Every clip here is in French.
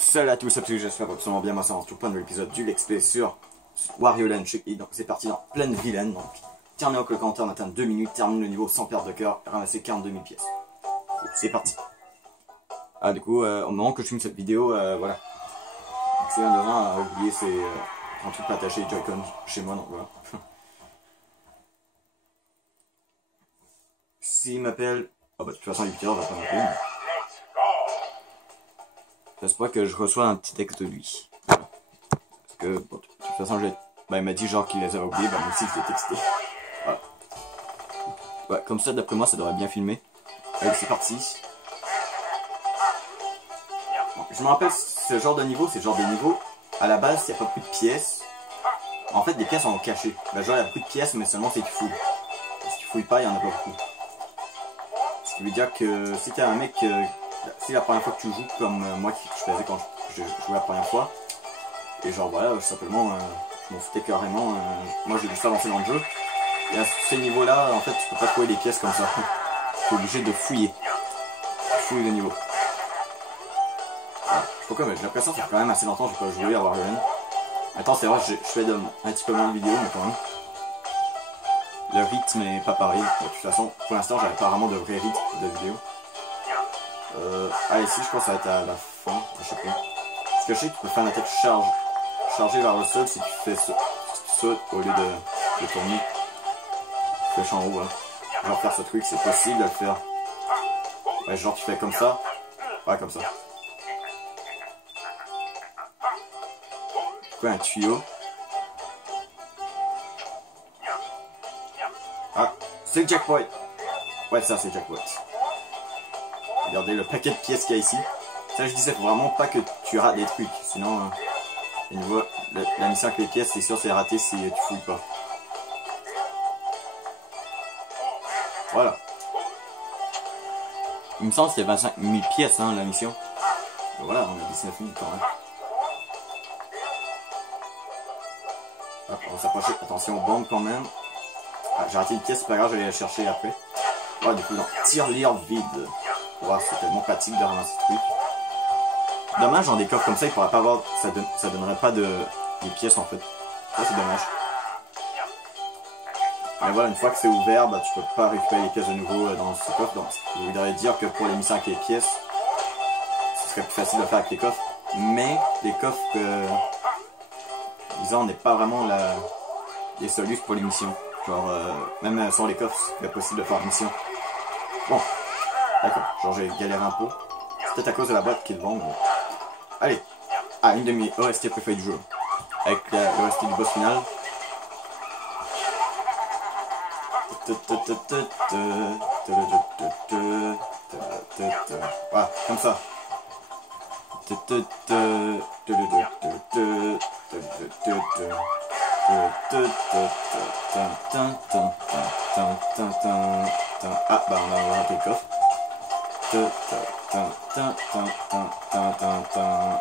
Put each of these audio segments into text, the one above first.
Salut à tous, j'espère absolument bien. Moi, ça en tout point de l'épisode du Let's Play sur Wario Land. Et donc, c'est parti dans pleine vilaine. Donc, terminé avec le compteur, on atteint 2 minutes, termine le niveau sans perte de cœur, ramasser 42 000 pièces. C'est parti. Ah, du coup, au moment que je filme cette vidéo, voilà. C'est un devant à oublier ses un truc pas attaché Joy-Con chez moi, donc voilà. S'il m'appelle. Ah, bah, de toute façon, les vidéos, on va pas m'appeler. J'espère que je reçois un petit texte de lui. Voilà. Parce que, bon, de toute façon, il m'a dit genre qu'il les avait oubliés, bah moi aussi je l'ai texté. Voilà. Ouais, comme ça, d'après moi, ça devrait bien filmer. Allez, c'est parti. Bon, je me rappelle, ce genre de niveau, c'est le genre de niveau, à la base, il n'y a pas beaucoup de pièces. En fait, les pièces sont cachées. Bah, genre, il y a beaucoup de pièces, mais seulement c'est que tu fouilles. Si tu fouilles pas, il n'y en a pas beaucoup. Ce qui veut dire que si t'es un mec... c'est la première fois que tu joues comme moi que je faisais quand je jouais la première fois. Et genre voilà, simplement, je m'en foutais carrément. Moi j'ai juste avancé dans le jeu. Et à ce niveau-là, en fait, tu peux pas trouver les pièces comme ça. Tu es obligé de fouiller. Fouiller le niveau. Voilà. Je sais pas quoi, mais j'ai l'impression que ça fait quand même assez longtemps que j'ai pas joué à Wario Land. Attends, c'est vrai, je fais un petit peu moins de vidéos, mais quand même. Le rythme est pas pareil. De toute façon, pour l'instant, j'avais pas vraiment de vrai rythme de vidéo. Ah ici je pense que ça va être à la fin, je sais pas. Parce que je sais que tu peux faire une attaque chargée vers le sol si tu fais ça au lieu de tourner. Flèche en haut, hein. Genre faire ce truc, c'est possible de le faire. Ouais, genre tu fais comme ça. Ouais, comme ça. Quoi, un tuyau? Ah, c'est le jackpot! Ouais, ça c'est le jackpot. Regardez le paquet de pièces qu'il y a ici. Ça je disais, faut vraiment pas que tu rates des trucs. Sinon, la mission avec les pièces, c'est sûr c'est raté si tu fouilles pas. Voilà. Il me semble que c'était 25 000 pièces hein, la mission. Et voilà, on a 19 000 quand même. Hop, on va s'approcher. Attention aux bombes quand même. Ah, j'ai raté une pièce, c'est pas grave, je vais la chercher après. Voilà, du coup, tir-lire vide. Wow, c'est tellement pratique de ramasser ce truc. Dommage, dans des coffres comme ça, il pourrait pas avoir. Ça donnerait pas des pièces en fait. Ça, c'est dommage. Mais voilà, une fois que c'est ouvert, bah, tu peux pas récupérer les pièces de nouveau dans ce coffre. Donc, ça voudrait dire que pour les missions avec les pièces, ce serait plus facile de faire avec les coffres. Mais les coffres disons, n'est pas vraiment les solutions pour les missions. Genre, même sur les coffres, c'est possible de faire une mission. Bon. D'accord, genre j'ai galéré un peu. C'est peut-être à cause de la boîte qu'ils vendent. Mais... Allez. Ah, une demi OST préférée du jeu. Avec l'OST du boss final. Voilà, comme ça. Ah, bah on a raté le coffre.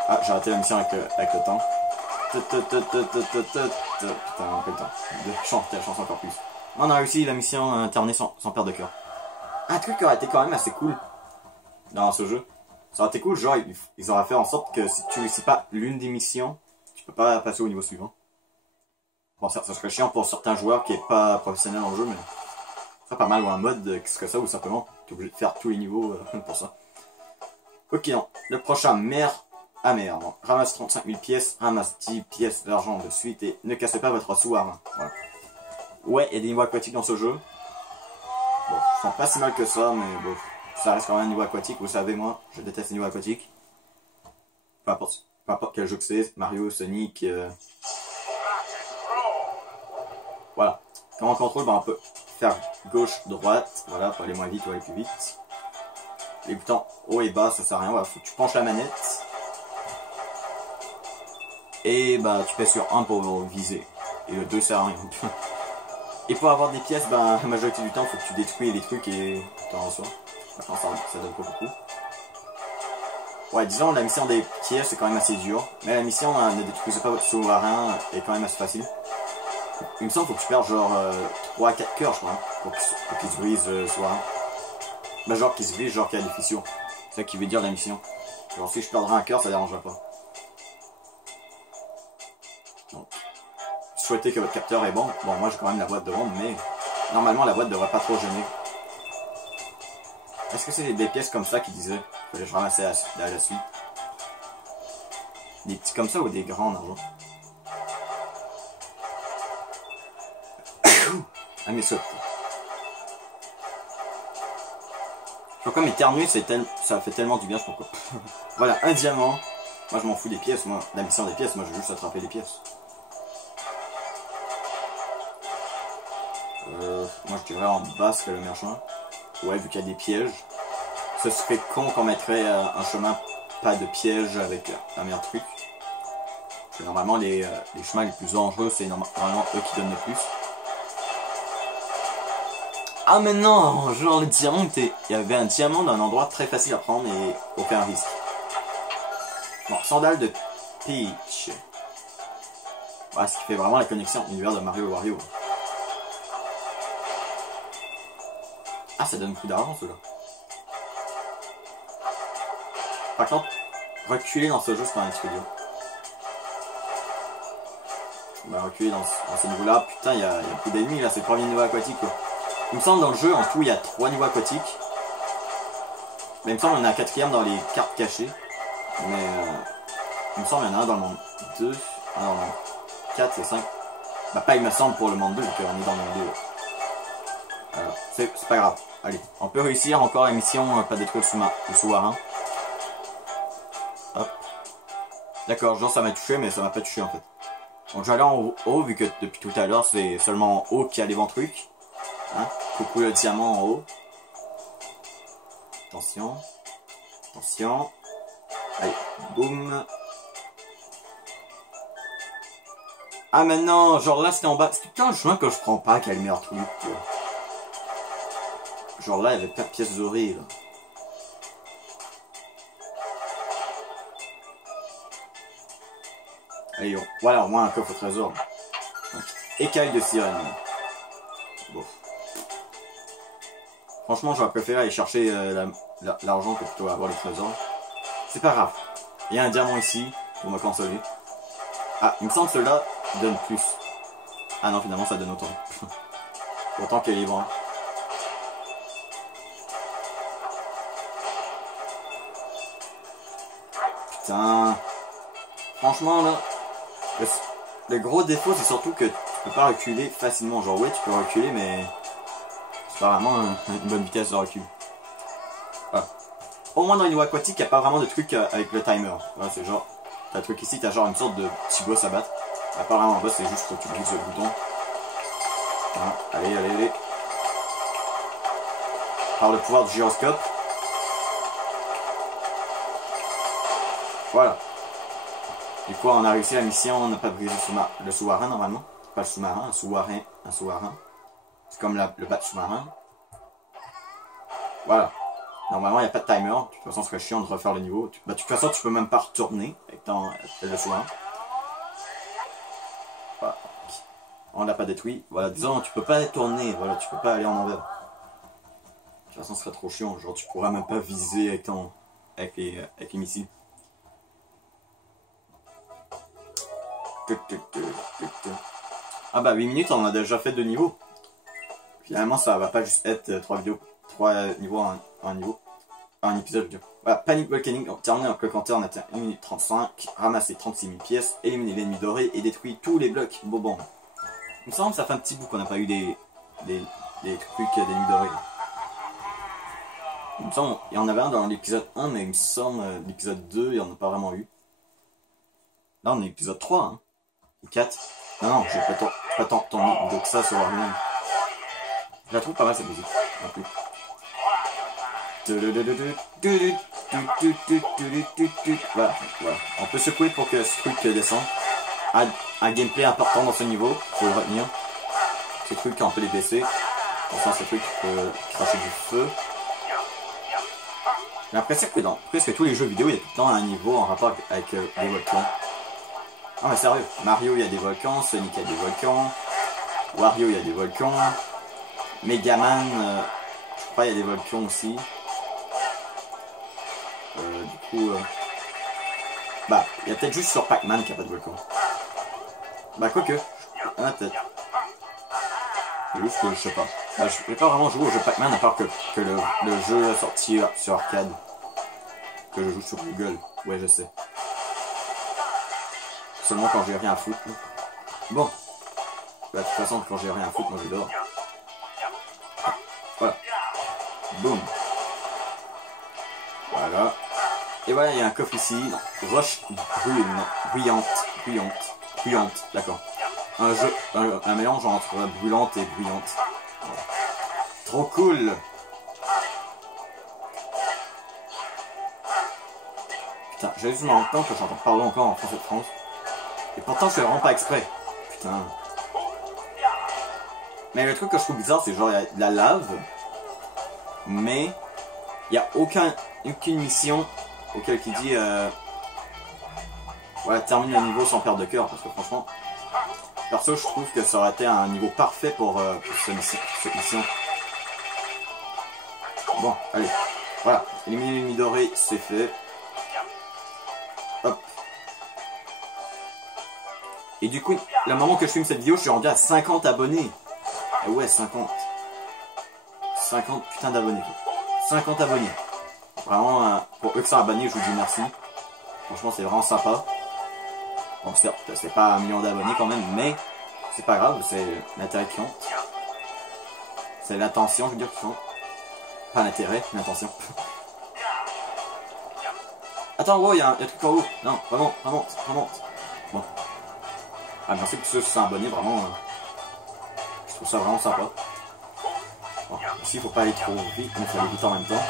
Ah, j'ai raté la mission avec le temps. Putain, pas le temps. De chanter la chanson encore plus. On a réussi la mission terminée sans perte de cœur. Un truc qui aurait été quand même assez cool dans ce jeu. Ça aurait été cool, genre ils auraient fait en sorte que si tu réussis pas l'une des missions, tu peux pas passer au niveau suivant. Bon, ça serait chiant pour certains joueurs qui n'est pas professionnels dans le jeu, mais ça pas mal ou un mode qu'est-ce que ça ou simplement tu es obligé de faire tous les niveaux pour ça. Ok, non. Le prochain, mer à mer. Donc, ramasse 35 000 pièces, ramasse 10 pièces d'argent de suite et ne cassez pas votre sous-arme. Voilà. Ouais, il y a des niveaux aquatiques dans ce jeu. Bon, je sens pas si mal que ça, mais bon, ça reste quand même un niveau aquatique. Vous savez, moi, je déteste les niveaux aquatiques. Peu importe quel jeu que c'est, Mario, Sonic. Voilà. Quand on contrôle, ben, on peut faire gauche, droite, voilà, pour aller moins vite ou aller plus vite. Les boutons haut et bas, ça sert à rien, voilà, faut que tu penches la manette. Et bah tu pèses sur 1 pour viser. Et le 2 sert à rien. Et pour avoir des pièces, bah la majorité du temps, faut que tu détruis les trucs et t'en reçois. Maintenant ça donne pas beaucoup. Ouais, disons la mission des pièces c'est quand même assez dur. Mais la mission ne détruisez pas votre sous-marin est quand même assez facile. Il me semble qu'il faut que tu perds genre 3 à 4 cœurs je crois, hein, pour qu'ils se brisent sous-marin. Bah genre qu'il se brise, genre qu'il y a des fissures. C'est ça qui veut dire la mission. Genre si je perdrais un cœur, ça dérangerait pas. souhaitez que votre capteur est bon. Bon, moi j'ai quand même la boîte de bombe, mais normalement la boîte devrait pas trop gêner. Est-ce que c'est des pièces comme ça qui disaient que je ramassais à la suite? Des petits comme ça ou des grands en argent? Ah mais ça. Faut comme éternuer, ça fait tellement du bien, je sais pas pourquoi. Voilà, un diamant. Moi je m'en fous des pièces, moi. La mission des pièces, moi je veux juste attraper les pièces. Moi je dirais en bas que le merchant. Ouais, vu qu'il y a des pièges. Ce serait con qu'on mettrait un chemin pas de piège avec un meilleur truc. Parce que normalement les chemins les plus dangereux, c'est normalement eux qui donnent le plus. Ah mais non, genre le diamant, il y avait un diamant dans un endroit très facile à prendre et aucun risque. Bon, sandales de Peach. Ouais, ce qui fait vraiment la connexion entre l'univers de Mario et Wario. Ah, ça donne beaucoup d'argent, ceux-là. Par contre, reculer dans ce jeu, c'est quand même un petit peu dur. On va reculer dans ce niveau-là. Putain, il y a beaucoup d'ennemis, là, c'est le premier niveau aquatique, quoi. Il me semble dans le jeu, en tout, il y a 3 niveaux aquatiques. Mais il me semble qu'il y en a un quatrième dans les cartes cachées. Mais il me semble qu'il y en a un dans le monde 2, un dans le monde 4 et 5. Bah pas il me semble pour le monde 2, vu qu'on est dans le monde 2. C'est pas grave. Allez, on peut réussir encore la mission, pas détruire le sous-marin. Hop. D'accord, genre ça m'a touché, mais ça m'a pas touché en fait. Donc je vais aller en haut, vu que depuis tout à l'heure c'est seulement en haut qu'il y a les bons trucs. Hein? Coucou le diamant en haut. Attention. Attention. Allez, boum. Ah maintenant, genre là c'était en bas. C'est tout un chemin que je prends pas qui a le meilleur truc. Quoi. Genre là il y avait plein de pièces dorées là. Allez, voilà au moins un coffre au trésor. Donc, écaille de sirène. Bon. Franchement, j'aurais préféré aller chercher l'argent que plutôt avoir les trésors. C'est pas grave. Il y a un diamant ici pour me consoler. Ah, il me semble que ceux-là donnent plus. Ah non, finalement, ça donne autant. Autant qu'elle est libre. Putain. Franchement, là, le gros défaut, c'est surtout que tu peux pas reculer facilement. Genre, ouais, tu peux reculer, mais... c'est pas vraiment une bonne vitesse de recul. Ah. Au moins dans les niveaux aquatiques, il n'y a pas vraiment de truc avec le timer. Voilà, c'est genre, t'as un truc ici, t'as genre une sorte de petit boss à battre. Apparemment en boss, c'est juste que tu glisses le bouton. Voilà. Allez, allez, allez. Par le pouvoir du gyroscope. Voilà. Du coup, on a réussi la mission, on n'a pas brisé le sous-marin normalement. Pas le sous-marin, un sous-marin. Un sous-marin. C'est comme le bat sous-marin. Voilà. Normalement, il n'y a pas de timer. De toute façon, ce serait chiant de refaire le niveau. De toute façon, tu peux même pas retourner avec le sous-marin. Voilà. On l'a pas détruit. Voilà, disons, tu peux pas tourner. Voilà, tu peux pas aller en envers. De toute façon, ce serait trop chiant. Genre, tu pourras même pas viser avec les missiles. Ah bah 8 minutes, on a déjà fait 2 niveaux. Finalement, ça va pas juste être 3 niveaux en un épisode vidéo. Voilà, Panic Volcanic, terminé en compteur, on atteint 1 minute 35, ramassé 36 000 pièces, éliminé l'ennemi doré et détruit tous les blocs bobons. Il me semble que ça fait un petit bout qu'on n'a pas eu des trucs d'ennemis dorés. Il me semble qu'il y en avait un dans l'épisode 1, mais il me semble l'épisode 2, il n'y en a pas vraiment eu. Là, on est l'épisode 3, hein. 4. Non, j'ai pas tant de ça sur Warhammer. Je la trouve pas mal cette musique. Non plus. Voilà, voilà. On peut secouer pour que ce truc descende. Un gameplay important dans ce niveau, faut le retenir. Ces trucs, on peut les baisser. Enfin, ces trucs qui peuvent cracher du feu. J'ai l'impression que dans presque tous les jeux vidéo, il y a tout le temps un niveau en rapport avec les volcans. Non mais sérieux, Mario il y a des volcans, Sonic il y a des volcans, Wario il y a des volcans, Megaman, je crois il y a des volcans aussi. Du coup, bah, il y a peut-être juste sur Pac-Man qu'il n'y a pas de volcan. Bah quoique, à la tête. C'est juste que je sais pas. Bah, je vais pas vraiment jouer au jeu Pac-Man à part que le jeu sorti sur arcade. Que je joue sur Google. Ouais, je sais. Seulement quand j'ai rien à foutre. Là. Bon. Bah, de toute façon, quand j'ai rien à foutre, moi je dors. Voilà. Boum. Voilà. Et voilà, il y a un coffre ici. Roche bruyante. D'accord. Un mélange entre brûlante et bruyante. Trop cool. Putain, j'avais juste me rendre compte que j'entends parler encore en français de France. Et pourtant, je fais vraiment pas exprès. Putain. Mais le truc que je trouve bizarre, c'est genre, il y a de la lave. Mais, il n'y a aucune mission auquel qui dit... voilà, termine le niveau sans perdre de cœur. Parce que franchement, perso, je trouve que ça aurait été un niveau parfait pour cette mission. Bon, allez. Voilà, éliminer l'ennemi doré, c'est fait. Hop. Et du coup, le moment que je filme cette vidéo, je suis rendu à 50 abonnés. Ah ouais, 50. 50 putain d'abonnés. 50 abonnés. Vraiment, pour eux qui sont abonnés, je vous dis merci. Franchement, c'est vraiment sympa. Bon, certes, c'est pas 1 million d'abonnés quand même, mais c'est pas grave, c'est l'intérêt qui compte. C'est l'attention, je veux dire, qui compte. Pas l'intérêt, l'intention. Attends, wow, il y a un truc en haut. Non, vraiment. Bon. Ah, merci pour ceux qui sont abonnés, vraiment. Je trouve ça vraiment sympa. Bon, ici, il faut pas aller trop vite, mais il faut aller vite en même temps.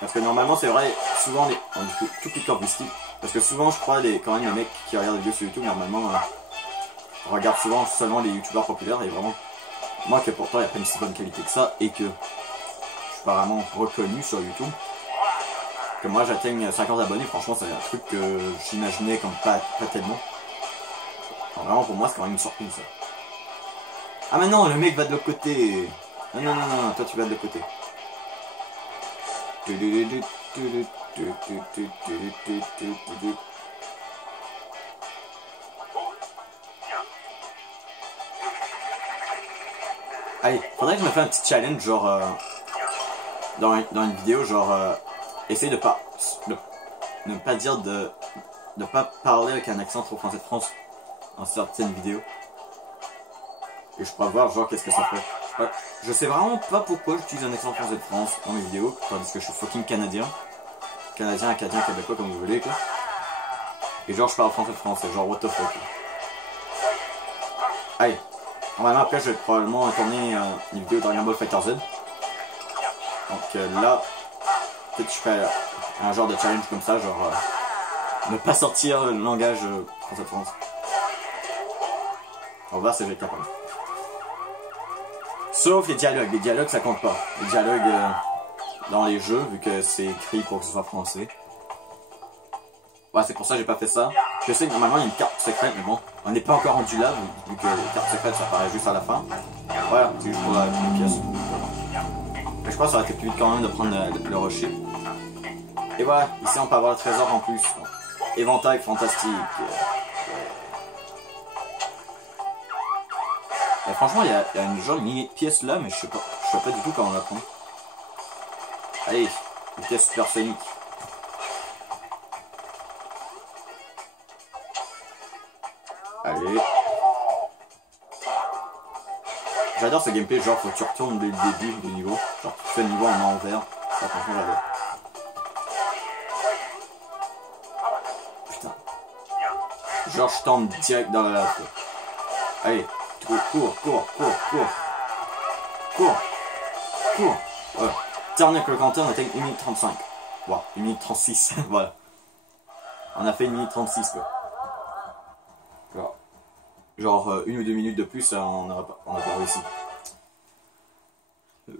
Parce que normalement, c'est vrai, souvent, du coup, tout pique en style. Parce que souvent, je crois, quand même, les mecs qui regardent les vidéos sur YouTube, normalement, regardent souvent seulement les youtubeurs populaires, et vraiment, moi, que pourtant, il n'y a pas une si bonne qualité que ça, et que je suis pas vraiment reconnu sur YouTube. Que moi, j'atteigne 50 abonnés, franchement, c'est un truc que j'imaginais comme pas tellement. Alors, vraiment, pour moi, c'est quand même une surprise, ça. Ah, mais non, le mec va de l'autre côté. Non, toi, tu vas de l'autre côté. Allez, faudrait que je me fasse un petit challenge, genre, dans une vidéo, genre, essayer de ne pas dire de pas parler avec un accent trop français de France dans certaines vidéos. Et je pourrais voir, genre, qu'est-ce que ça fait. Je sais vraiment pas pourquoi j'utilise un accent français de France dans mes vidéos, tandis que je suis fucking canadien. Canadien, acadien, québécois, comme vous voulez, quoi. Et genre, je parle français de français, genre, what the fuck. Allez. Normalement, après, je vais probablement tourner une vidéo Dragon Ball FighterZ. Donc là, peut-être que je fais un genre de challenge comme ça, genre, ne pas sortir le langage français de France. On va voir si je vais être capable. Sauf les dialogues ça compte pas. Les dialogues dans les jeux, vu que c'est écrit pour que ce soit français. Ouais, c'est pour ça que j'ai pas fait ça. Je sais que normalement il y a une carte secrète, mais bon, on n'est pas encore rendu là, vu que les cartes secrètes ça apparaît juste à la fin. Voilà, c'est juste pour une pièce. Mais je pense que ça aurait été plus vite quand même de prendre le rocher. Et voilà, ici on peut avoir le trésor en plus. Éventail fantastique. Et franchement, il y a une genre une pièce là, mais je sais pas du tout comment on la prend. Allez, une pièce supersonique. Allez. J'adore ce gameplay, genre faut que tu retournes dès le début du niveau. Genre tu fais le niveau en envers. Ça franchement j'adore. Putain. Genre je tombe direct dans la lave. Allez. Cours. Voilà. Terminé avec le compteur, on atteigne 1 minute 35. Bon, 1 minute 36, voilà. On a fait 1 minute 36 quoi. Genre 1 ou 2 minutes de plus, on n'aurait pas réussi.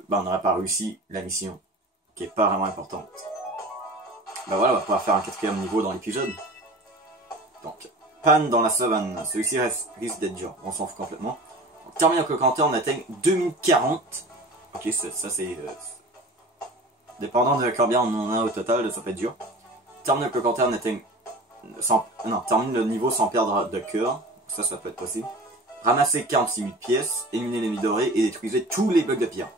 Bah on n'aurait pas réussi la mission, qui est pas vraiment importante. Bah voilà, on va pouvoir faire un 4e niveau dans l'épisode. Donc, panne dans la savane. Celui-ci risque d'être dur, on s'en fout complètement. Donc, terminé avec le compteur, on atteigne 2 minutes 40. Ok, ça c'est... dépendant de combien on en a au total, ça peut être dur. Terminé avec le compteur, on atteigne non, termine le niveau sans perdre de cœur. Ça peut être possible. Ramasser 46 000 pièces, éliminer l'ennemi doré et détruisez tous les bugs de pierre.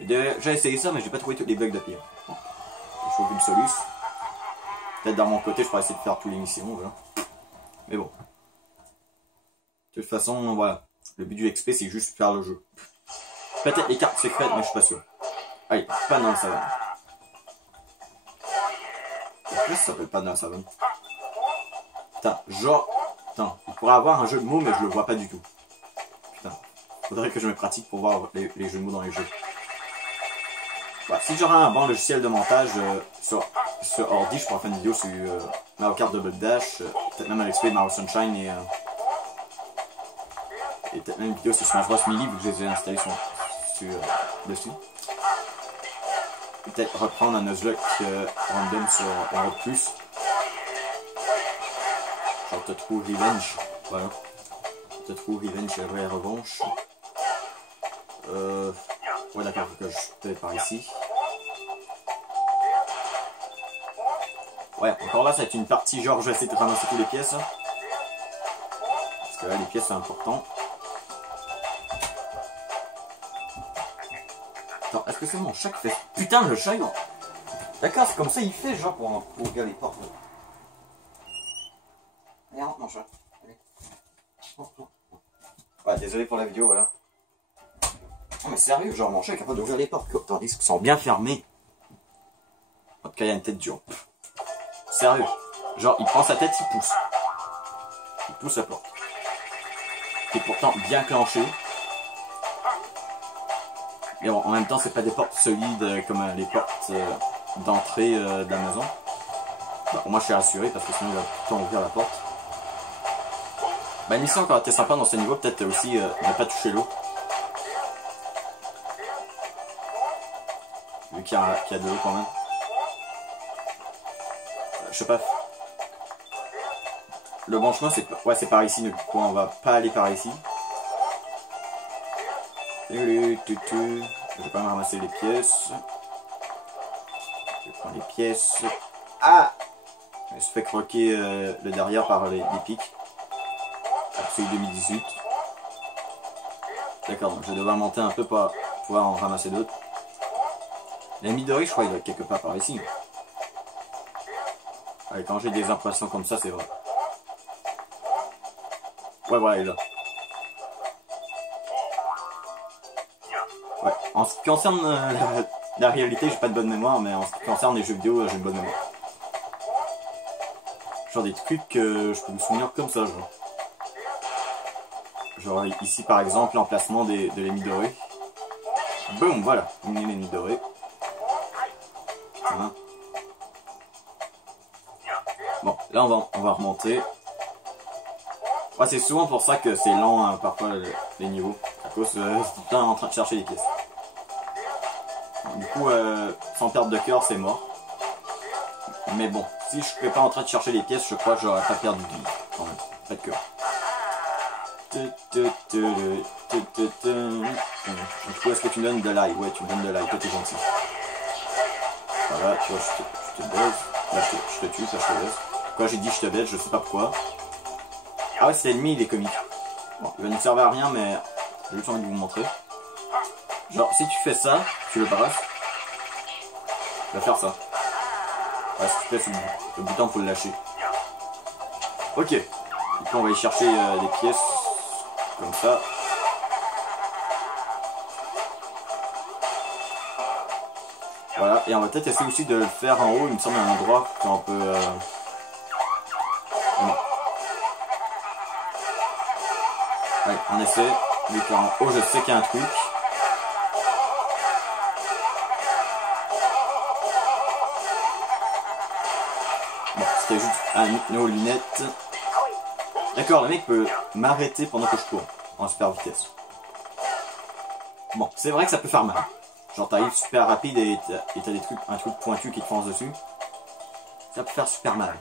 J'ai essayé ça, mais j'ai pas trouvé tous les bugs de pierre. Je trouve une solution. Peut-être dans mon côté, je pourrais essayer de faire toutes les missions. Voilà. Mais bon. De toute façon, voilà. Le but du XP, c'est juste faire le jeu. Peut-être les cartes secrètes, mais je suis pas sûr. Allez, pas dans le savane. Pourquoi ça s'appelle pas dans le savane? Putain, genre... Putain, il pourrait avoir un jeu de mots, mais je le vois pas du tout. Putain, faudrait que je me pratique pour voir les jeux de mots dans les jeux. Bah, si j'aurais un bon logiciel de montage sur ordi, je pourrais faire une vidéo sur Mario Kart Double Dash, peut-être même un XP de Mario Sunshine et peut-être même une vidéo sur Smash Bros Melee vu que je les ai installés dessus. Peut-être reprendre un Nuzlocke random sur Euro Plus. Genre te trouve Revenge. Voilà. Te trouve Revenge, vraie revanche. Ouais d'accord, que je fais par ici. Ouais, encore là ça va être une partie genre je vais essayer de ramasser toutes les pièces. Parce que là les pièces c'est important. Attends, est-ce que c'est mon chat qui fait... Putain le chat non. D'accord, c'est comme ça il fait genre pour regarder les portes. Allez, rentre mon chat. Allez. Ouais, désolé pour la vidéo, voilà. Oh mais sérieux, genre mon chat est capable d'ouvrir les portes, tandis qu'elles sont bien fermées. En tout cas, il y a une tête dure. Sérieux. Genre, il prend sa tête, il pousse. Il pousse la porte. Qui est pourtant bien clenchée. Mais bon, en même temps, c'est pas des portes solides comme les portes d'entrée de la maison. Bah, pour moi, je suis rassuré parce que sinon, il va tout le temps ouvrir la porte. Bah, une mission qui aurait été sympa dans ce niveau, peut-être aussi ne pas toucher l'eau. Vu qu'il y a de l'eau quand même. Je sais pas. Le bon chemin, c'est par ici. Du coup, on va pas aller par ici. Je vais quand même ramasser les pièces. Je prends les pièces. Ah! Je se fait croquer le derrière par les pics. Celui 2018. D'accord, donc je vais devoir monter un peu pour pouvoir en ramasser d'autres. La Midori, je crois qu'il doit être quelque part par ici. Allez, quand j'ai des impressions comme ça, c'est vrai. Ouais, voilà, il est là. Ouais, en ce qui concerne la réalité, j'ai pas de bonne mémoire, mais en ce qui concerne les jeux vidéo, j'ai une bonne mémoire. Genre des trucs que je peux me souvenir comme ça, genre. Genre ici par exemple l'emplacement de l'ennemi doré. Boum, voilà, l'ennemi doré. Voilà. Bon, là on va remonter. Ouais, c'est souvent pour ça que c'est lent hein, parfois les niveaux. À cause tout le temps en train de chercher les pièces. Du coup, sans perdre de cœur, c'est mort. Mais bon, si je serais pas en train de chercher les pièces, je crois que j'aurais pas perdu de vie. Quand même, pas de cœur. Du coup, est-ce que tu me donnes de l'ail? Ouais, tu me donnes de l'ail, toi t'es gentil. Voilà, tu vois, je te baise. Là, je te tue, ça je te baise. Pourquoi j'ai dit je te baise, je sais pas pourquoi. Ah ouais, c'est l'ennemi, il est comique. Bon, il va nous servir à rien, mais j'ai juste envie de vous montrer. Genre, si tu fais ça, tu le brasses. Tu vas faire ça. Ouais, si tu fais le bouton pour le lâcher. Ok. Et puis on va aller chercher des pièces. Comme ça. Voilà, et on va peut-être essayer aussi de le faire en haut, il me semble un endroit qu'on peut... Non. Allez, on essaie. Vu qu'en haut, je sais qu'il y a un truc. Bon, c'était juste nos lunettes. D'accord, le mec peut m'arrêter pendant que je cours en super vitesse. Bon, c'est vrai que ça peut faire mal. Genre t'arrives super rapide et t'as un truc pointu qui te fonce dessus. Ça peut faire super mal.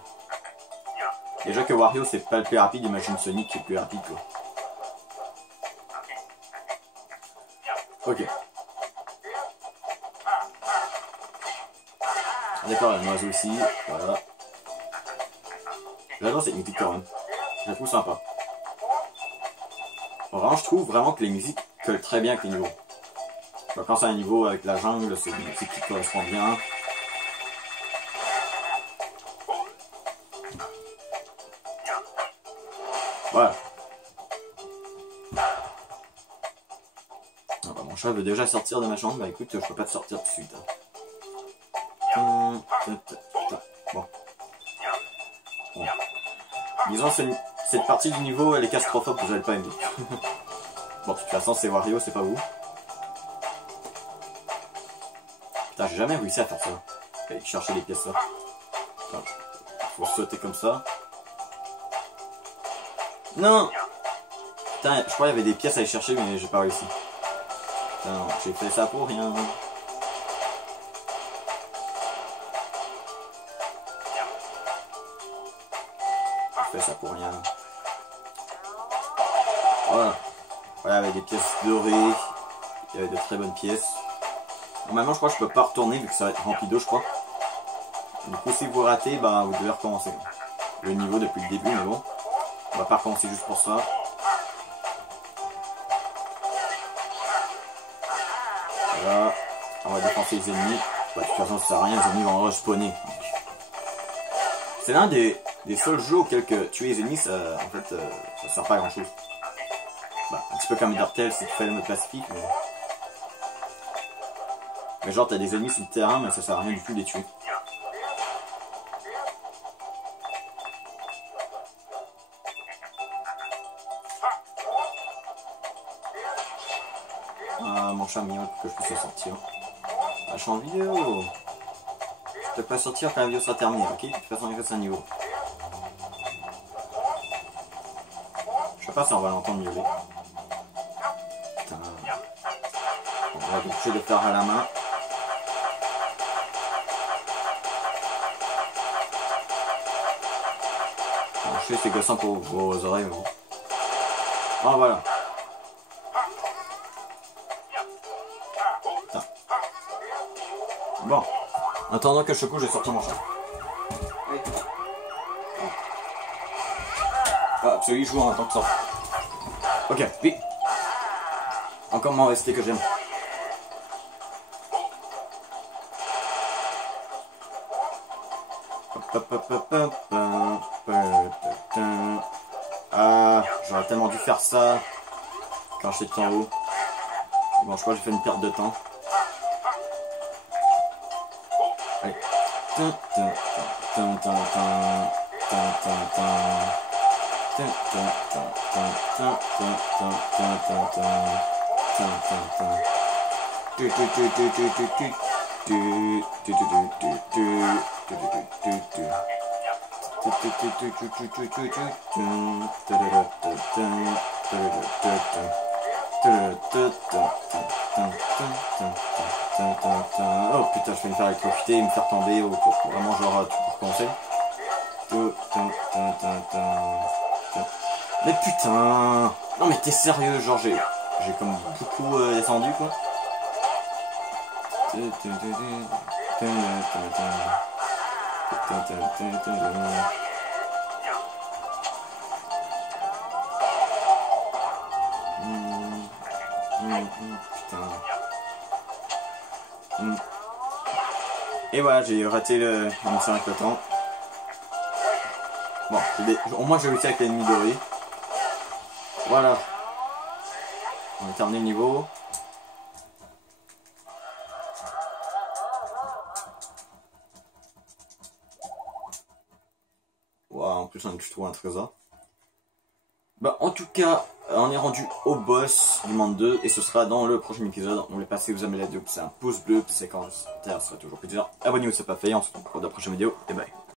Déjà que Wario c'est pas le plus rapide, imagine Sonic qui est plus rapide quoi. Ok. D'accord, il y a un oiseau ici, voilà. J'adore cette musique quand même. Je la trouve sympa. Vraiment, je trouve vraiment que les musiques collent très bien avec les niveaux. Quand c'est un niveau avec la jungle, c'est une musique qui correspond bien. Voilà. Ah bah, mon chat veut déjà sortir de ma chambre. Bah écoute, je peux pas te sortir tout de suite. Bon. Disons, cette partie du niveau, elle est catastrophique, vous allez pas aimer. Bon, de toute façon, c'est Wario, c'est pas vous. Putain, j'ai jamais réussi à faire ça. Aller chercher les pièces là. Putain, faut sauter comme ça. Non! Putain, je crois qu'il y avait des pièces à aller chercher, mais j'ai pas réussi. Putain, j'ai fait ça pour rien. J'ai fait ça pour rien. Voilà. Voilà, il y avait des pièces dorées. Il y avait de très bonnes pièces. Normalement, je crois que je peux pas retourner vu que ça va être rempli d'eau, je crois. Du coup, si vous ratez, bah, vous devez recommencer le niveau depuis le début, mais bon. On va pas recommencer juste pour ça. Voilà. On va défoncer les ennemis. Bah, de toute façon, ça sert à rien, les ennemis vont respawner. C'est l'un des seuls jeux auxquels tuer les ennemis, ça, en fait, ça sert pas à grand chose. Bah, un petit peu comme Undertale si tu fais le mode pacifique, mais genre t'as des ennemis sur le terrain, mais ça sert à rien du tout de les tuer. Ah, mon chat mignon pour que je puisse sortir. Ah, je suis en vidéo. Je peux pas sortir quand la vidéo sera terminée, ok? De toute façon, il reste un niveau. Je sais pas si on va l'entendre miauler. Putain. On va être obligé de faire à la main. Je sais, c'est gossant pour vos oreilles, mais bon. Ah, voilà. Putain. Bon. En attendant que je couche, je vais sortir mon chat. Oui. Ah, celui joue en tant que ça. Ok, oui. Encore moins resté que j'aime. Ah, j'aurais tellement dû faire ça quand j'étais en haut. Bon, je crois que j'ai fait une perte de temps. Allez. Oh putain, je vais me faire électrocuter et me faire tomber pour vraiment genre tout pour commencer. Mais putain! Non mais t'es sérieux, genre j'ai comme beaucoup descendu quoi. Putain. Et voilà, j'ai raté la mission avec le temps. Bon, au moins j'ai réussi avec l'ennemi doré. Voilà. On a terminé le niveau. Wow, en plus on a trouvé un trésor. Bah en tout cas, on est rendu au boss du monde 2 et ce sera dans le prochain épisode. On voulait passer, vous aimez la vidéo, c'est un pouce bleu, c'est quand ça sera toujours plaisir. Abonnez-vous si ce n'est pas fait, on se retrouve pour la prochaine vidéo et bye.